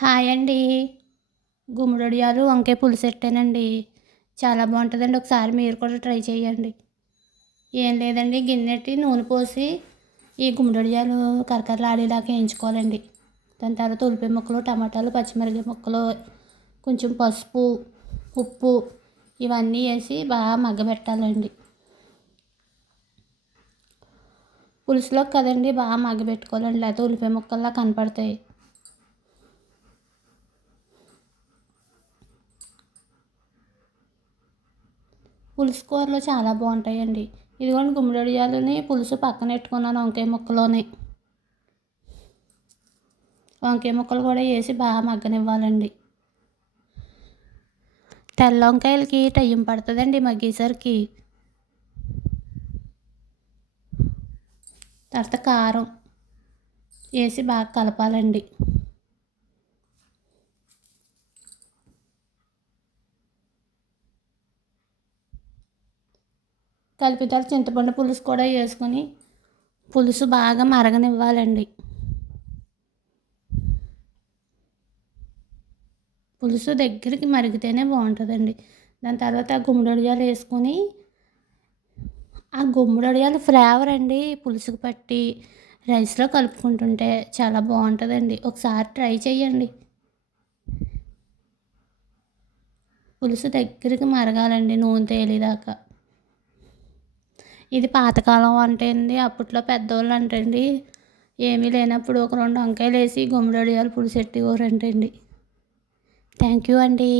Hi అండి. గుమ్మడొడియాలు, వంకాయ పులుసు ఎట్టానండి. చాలా బాగుంటుందండి. ఒకసారి మీరు కూడా ట్రై చేయండి. ఏం లేదండి, గిన్నెట్టి నూనె పోసి ఈ గుమ్మడొడియాలు కరకరలాడేలాగా వేయించుకోవాలండి. దాని తర్వాత ఉల్లిపాయ ముక్కలు, టమాటాలు, పచ్చిమిరపకాయ ముక్కలు, కొంచెం పసుపు, ఉప్పు ఇవన్నీ వేసి బాగా మగ్గబెట్టాలండి. పులుసులో కదండి బాగా మగ్గబెట్టుకోవాలండి, లేకపోతే ఉల్లిపాయ ముక్కల్లా కనపడతాయి. పులుసు కూరలు చాలా బాగుంటాయండి. ఇదిగోండి గుమ్మడొడియాలని పులుసు పక్కన పెట్టుకున్నాను వంకాయ ముక్కలు కూడా వేసి బాగా మగ్గనివ్వాలండి. తెల్ల వంకాయలకి టైం పడుతుందండి మగ్గేసరికి. తర్వాత కారం వేసి బాగా కలపాలండి. కలిపిన తర్వాత చింతపండు పులుసు కూడా వేసుకొని పులుసు బాగా మరగనివ్వాలండి. పులుసు దగ్గరికి మరిగితేనే బాగుంటుందండి. దాని తర్వాత గుమ్మడొడియాలు వేసుకొని ఆ గుమ్మడొడియాలు ఫ్లేవర్ అండి పులుసుకు పట్టి రైస్లో కలుపుకుంటుంటే చాలా బాగుంటుందండి. ఒకసారి ట్రై చేయండి. పులుసు దగ్గరికి మరగాలండి నూనె తేలేదాకా. ఇది పాతకాలం వంట అండి. అప్పట్లో పెద్దోళ్ళు అంటండి, ఏమీ లేనప్పుడు ఒక 2 వంకాయలు వేసి గుమ్మడొడియాలు పులుసు ఎట్టేవారంటండి. థ్యాంక్ యూ అండి.